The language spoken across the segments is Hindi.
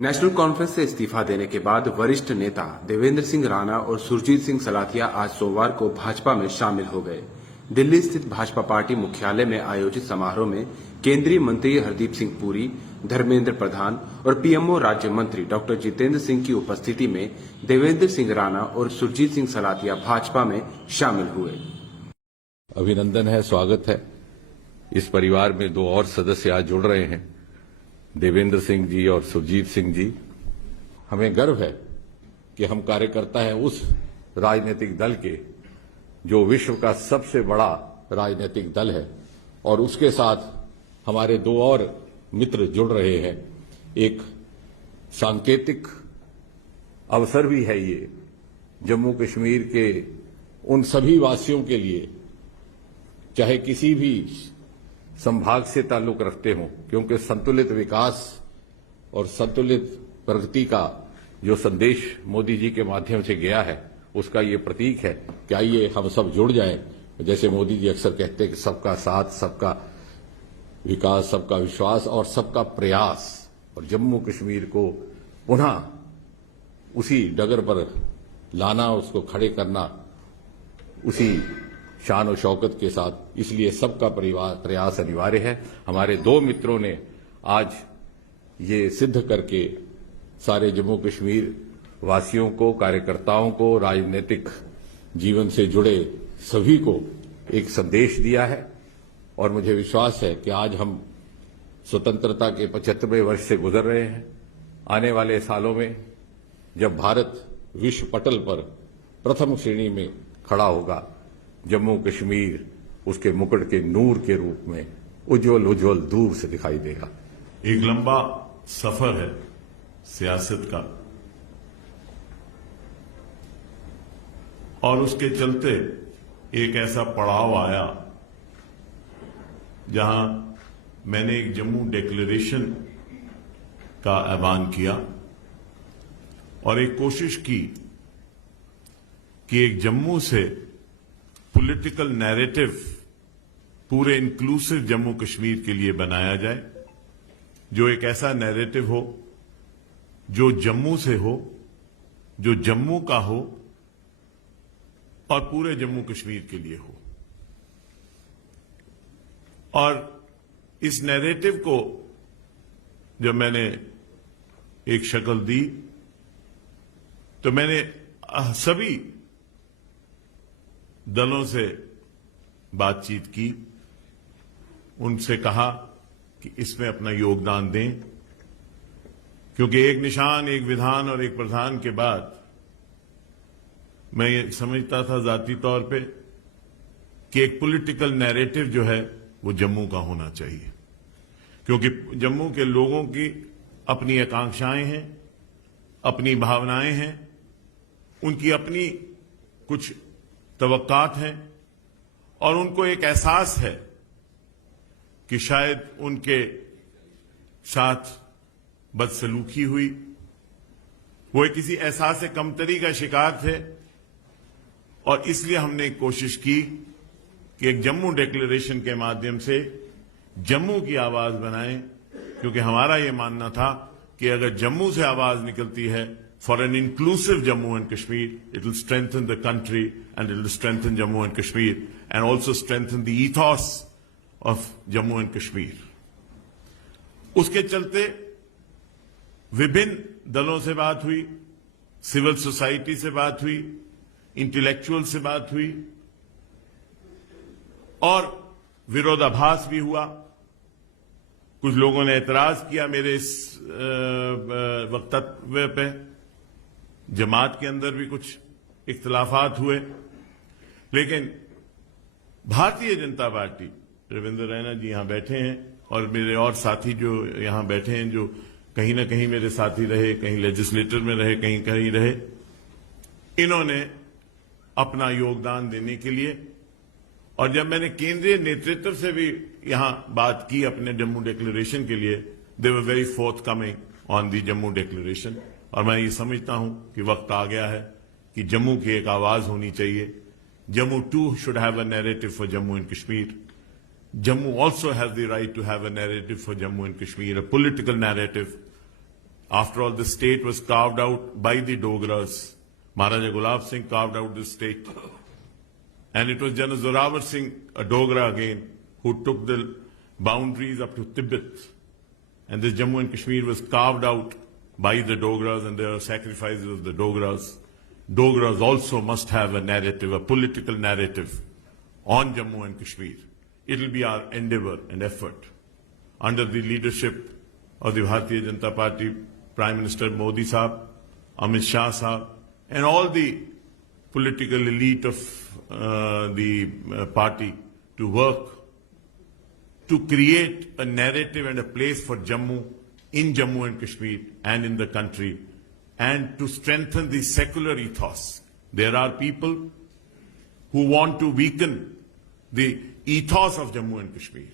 नेशनल कॉन्फ्रेंस से इस्तीफा देने के बाद वरिष्ठ नेता देवेंद्र सिंह राणा और सुरजीत सिंह सलाथिया आज सोमवार को भाजपा में शामिल हो गए। दिल्ली स्थित भाजपा पार्टी मुख्यालय में आयोजित समारोह में केंद्रीय मंत्री हरदीप सिंह पुरी, धर्मेंद्र प्रधान और पीएमओ राज्य मंत्री डॉक्टर जितेंद्र सिंह की उपस्थिति में देवेंद्र सिंह राणा और सुरजीत सिंह सलाथिया भाजपा में शामिल हुए। अभिनंदन है, स्वागत है। इस परिवार में दो और सदस्य आज जुड़ रहे हैं, देवेंद्र सिंह जी और सुरजीत सिंह जी। हमें गर्व है कि हम कार्यकर्ता हैं उस राजनीतिक दल के जो विश्व का सबसे बड़ा राजनीतिक दल है, और उसके साथ हमारे दो और मित्र जुड़ रहे हैं। एक सांकेतिक अवसर भी है ये जम्मू कश्मीर के उन सभी वासियों के लिए, चाहे किसी भी संभाग से ताल्लुक रखते हों, क्योंकि संतुलित विकास और संतुलित प्रगति का जो संदेश मोदी जी के माध्यम से गया है, उसका ये प्रतीक है कि आइए हम सब जुड़ जाएं। जैसे मोदी जी अक्सर कहते हैं कि सबका साथ, सबका विकास, सबका विश्वास और सबका प्रयास, और जम्मू कश्मीर को पुनः उसी डगर पर लाना, उसको खड़े करना उसी शान और शौकत के साथ। इसलिए सबका प्रयास अनिवार्य है। हमारे दो मित्रों ने आज ये सिद्ध करके सारे जम्मू कश्मीर वासियों को, कार्यकर्ताओं को, राजनीतिक जीवन से जुड़े सभी को एक संदेश दिया है। और मुझे विश्वास है कि आज हम स्वतंत्रता के 75वें वर्ष से गुजर रहे हैं। आने वाले सालों में जब भारत विश्व पटल पर प्रथम श्रेणी में खड़ा होगा, जम्मू कश्मीर उसके मुकुट के नूर के रूप में उज्जवल उज्जवल दूर से दिखाई देगा। एक लंबा सफर है सियासत का, और उसके चलते एक ऐसा पड़ाव आया जहां मैंने एक जम्मू डिक्लेरेशन का ऐलान किया और एक कोशिश की कि एक जम्मू से पॉलिटिकल नैरेटिव पूरे इंक्लूसिव जम्मू कश्मीर के लिए बनाया जाए, जो एक ऐसा नैरेटिव हो जो जम्मू से हो, जो जम्मू का हो और पूरे जम्मू कश्मीर के लिए हो। और इस नैरेटिव को जब मैंने एक शक्ल दी तो मैंने सभी दलों से बातचीत की, उनसे कहा कि इसमें अपना योगदान दें, क्योंकि एक निशान, एक विधान और एक प्रधान के बाद मैं ये समझता था जाती तौर पे कि एक पॉलिटिकल नैरेटिव जो है वो जम्मू का होना चाहिए, क्योंकि जम्मू के लोगों की अपनी आकांक्षाएं हैं, अपनी भावनाएं हैं, उनकी अपनी कुछ तवक्कात हैं, और उनको एक एहसास है कि शायद उनके साथ बदसलूकी हुई। वो किसी एहसास कमतरी का शिकार थे, और इसलिए हमने कोशिश की कि एक जम्मू डिक्लेरेशन के माध्यम से जम्मू की आवाज बनाएं, क्योंकि हमारा यह मानना था कि अगर जम्मू से आवाज निकलती है for an inclusive Jammu and Kashmir, it will strengthen the country and it will strengthen Jammu and Kashmir and also strengthen the ethos of Jammu and Kashmir. उसके चलते विभिन्न दलों से बात हुई, सिविल सोसाइटी से बात हुई, इंटेलेक्चुअल से बात हुई, और विरोधाभास भी हुआ। कुछ लोगों ने एतराज किया मेरे इस वक्तव्य पे, जमात के अंदर भी कुछ इख्तिलाफात हुए, लेकिन भारतीय जनता पार्टी, रविंद्र रैना जी यहां बैठे हैं और मेरे और साथी जो यहां बैठे हैं, जो कहीं ना कहीं मेरे साथी रहे, कहीं लेजिस्लेटर में रहे, कहीं कहीं रहे, इन्होंने अपना योगदान देने के लिए, और जब मैंने केंद्रीय नेतृत्व से भी यहां बात की अपने जम्मू डिक्लेरेशन के लिए, they were very forthcoming on the Jammu declaration. और मैं ये समझता हूं कि वक्त आ गया है कि जम्मू की एक आवाज होनी चाहिए। Jammu too should have a narrative for Jammu and Kashmir. Jammu also has the right to have a narrative for Jammu and Kashmir, a political narrative, After all, the state was carved out by the Dogras. Maharaja Gulab Singh carved out the state. And it was General Zorawar Singh, a Dogra again, who took the boundaries up to Tibet. And this Jammu and Kashmir was carved out by the Dogras, and there are sacrifices of the Dogras. Dogras also must have a narrative, a political narrative on Jammu and Kashmir. It will be our endeavor and effort under the leadership of the Bharatiya Janata Party, Prime Minister Modi Sahab, Amit Shah Sahab, and all the political elite of the party to work to create a narrative and a place for Jammu, in Jammu and Kashmir and in the country, and to strengthen the secular ethos. There are people who want to weaken the ethos of Jammu and Kashmir.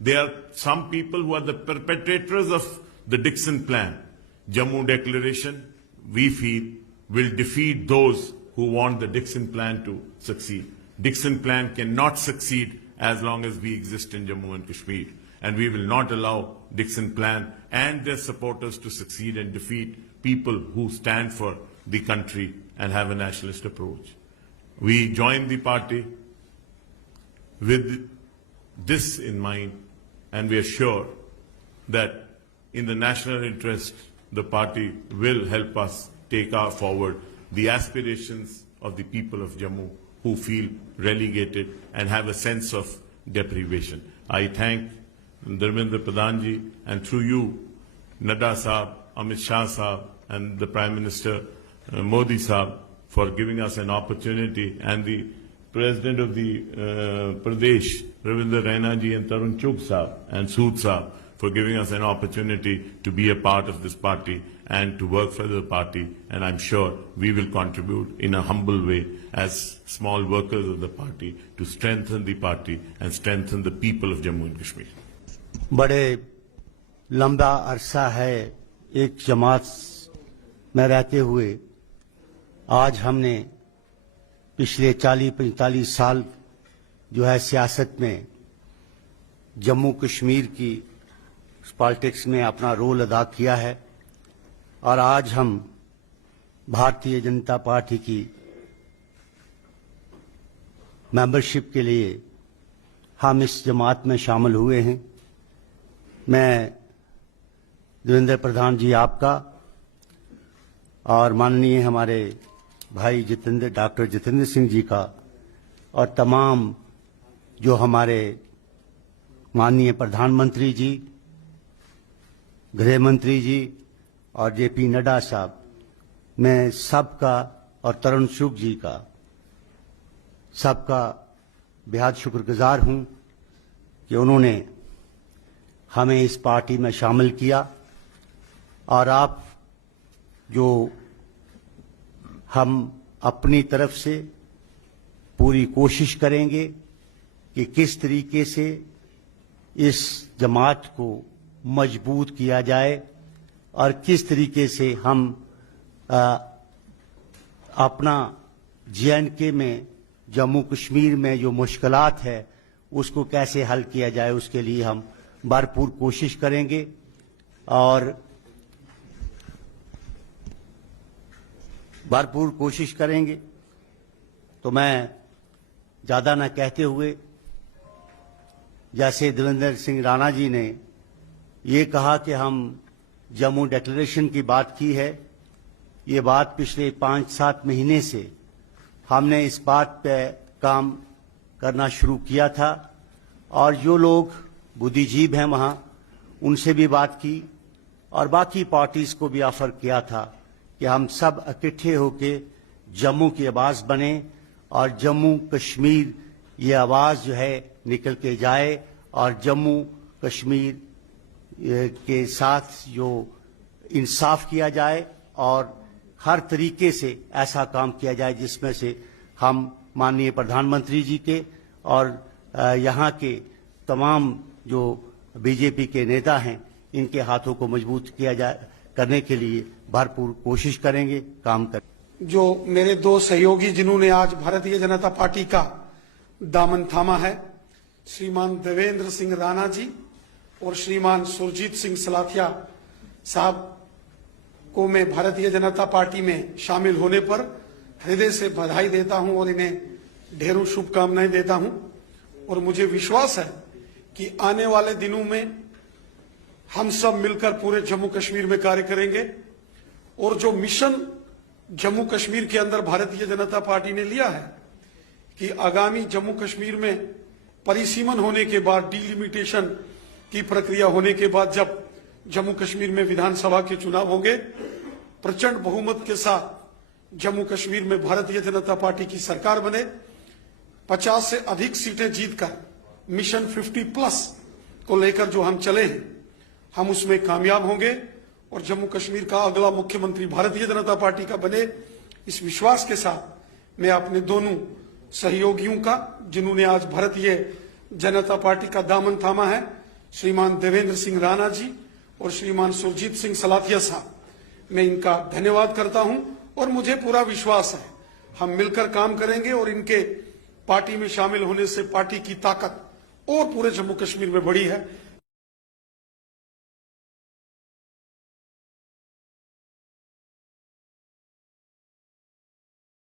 There are some people who are the perpetrators of the Dixon Plan. Jammu Declaration, we feel, will defeat those who want the Dixon Plan to succeed. Dixon Plan cannot succeed as long as we exist in Jammu and Kashmir. And we will not allow Dixon Plan and their supporters to succeed and defeat people who stand for the country and have a nationalist approach. We joined the party with this in mind, and we are sure that in the national interest, the party will help us take forward the aspirations of the people of Jammu who feel relegated and have a sense of deprivation. I thank Dharmendra Pradhan ji, and through you, Nadda Sahab, Amit Shah Sahab, and the Prime Minister Modi Sahab for giving us an opportunity, and the President of the Pradesh, Ravinder Raina ji, and Tarun Chugh Sahab, and Sood Sahab for giving us an opportunity to be a part of this party and to work for the party. And I'm sure we will contribute in a humble way as small workers of the party to strengthen the party and strengthen the people of Jammu and Kashmir. बड़े लंबा अरसा है एक जमात में रहते हुए आज हमने पिछले 40-45 साल जो है सियासत में जम्मू कश्मीर की पॉलिटिक्स में अपना रोल अदा किया है और आज हम भारतीय जनता पार्टी की मेंबरशिप के लिए हम इस जमात में शामिल हुए हैं। मैं देवेंद्र प्रधान जी आपका और माननीय हमारे भाई डॉक्टर जितेंद्र सिंह जी का और तमाम जो हमारे माननीय प्रधानमंत्री जी, गृह मंत्री जी और जेपी नड्डा साहब, मैं सबका और तरुण चुग जी का सबका बेहद शुक्रगुजार हूं कि उन्होंने हमें इस पार्टी में शामिल किया और आप जो हम अपनी तरफ से पूरी कोशिश करेंगे कि किस तरीके से इस जमात को मजबूत किया जाए और किस तरीके से हम अपना जे.एंड.के में जम्मू कश्मीर में जो मुश्किलात है उसको कैसे हल किया जाए, उसके लिए हम भरपूर कोशिश करेंगे। और भरपूर कोशिश करेंगे तो मैं ज्यादा न कहते हुए, जैसे देवेंद्र सिंह राणा जी ने ये कहा कि हम जम्मू डिक्लेरेशन की बात की है, ये बात पिछले 5-7 महीने से हमने इस बात पे काम करना शुरू किया था और जो लोग बुद्धिजीवी हैं वहां उनसे भी बात की और बाकी पार्टीज को भी ऑफर किया था कि हम सब इकट्ठे होके जम्मू की आवाज बने और जम्मू कश्मीर ये आवाज जो है निकल के जाए और जम्मू कश्मीर के साथ जो इंसाफ किया जाए और हर तरीके से ऐसा काम किया जाए जिसमें से हम माननीय प्रधानमंत्री जी के और यहाँ के तमाम जो बीजेपी के नेता हैं इनके हाथों को मजबूत किया जाए, करने के लिए भरपूर कोशिश करेंगे, काम करेंगे। जो मेरे दो सहयोगी जिन्होंने आज भारतीय जनता पार्टी का दामन थामा है, श्रीमान देवेंद्र सिंह राणा जी और श्रीमान सुरजीत सिंह सलाथिया साहब, को मैं भारतीय जनता पार्टी में शामिल होने पर हृदय से बधाई देता हूं और इन्हें ढेरों शुभकामनाएं देता हूं। और मुझे विश्वास है कि आने वाले दिनों में हम सब मिलकर पूरे जम्मू कश्मीर में कार्य करेंगे और जो मिशन जम्मू कश्मीर के अंदर भारतीय जनता पार्टी ने लिया है कि आगामी जम्मू कश्मीर में परिसीमन होने के बाद, डिलिमिटेशन की प्रक्रिया होने के बाद जब जम्मू कश्मीर में विधानसभा के चुनाव होंगे, प्रचंड बहुमत के साथ जम्मू कश्मीर में भारतीय जनता पार्टी की सरकार बने, 50 से अधिक सीटें जीतकर मिशन 50+ को लेकर जो हम चले हैं, हम उसमें कामयाब होंगे और जम्मू कश्मीर का अगला मुख्यमंत्री भारतीय जनता पार्टी का बने। इस विश्वास के साथ मैं अपने दोनों सहयोगियों का, जिन्होंने आज भारतीय जनता पार्टी का दामन थामा है, श्रीमान देवेंद्र सिंह राणा जी और श्रीमान सुरजीत सिंह सलाथिया साहब, मैं इनका धन्यवाद करता हूं और मुझे पूरा विश्वास है हम मिलकर काम करेंगे और इनके पार्टी में शामिल होने से पार्टी की ताकत और पूरे जम्मू कश्मीर में बढ़ी है।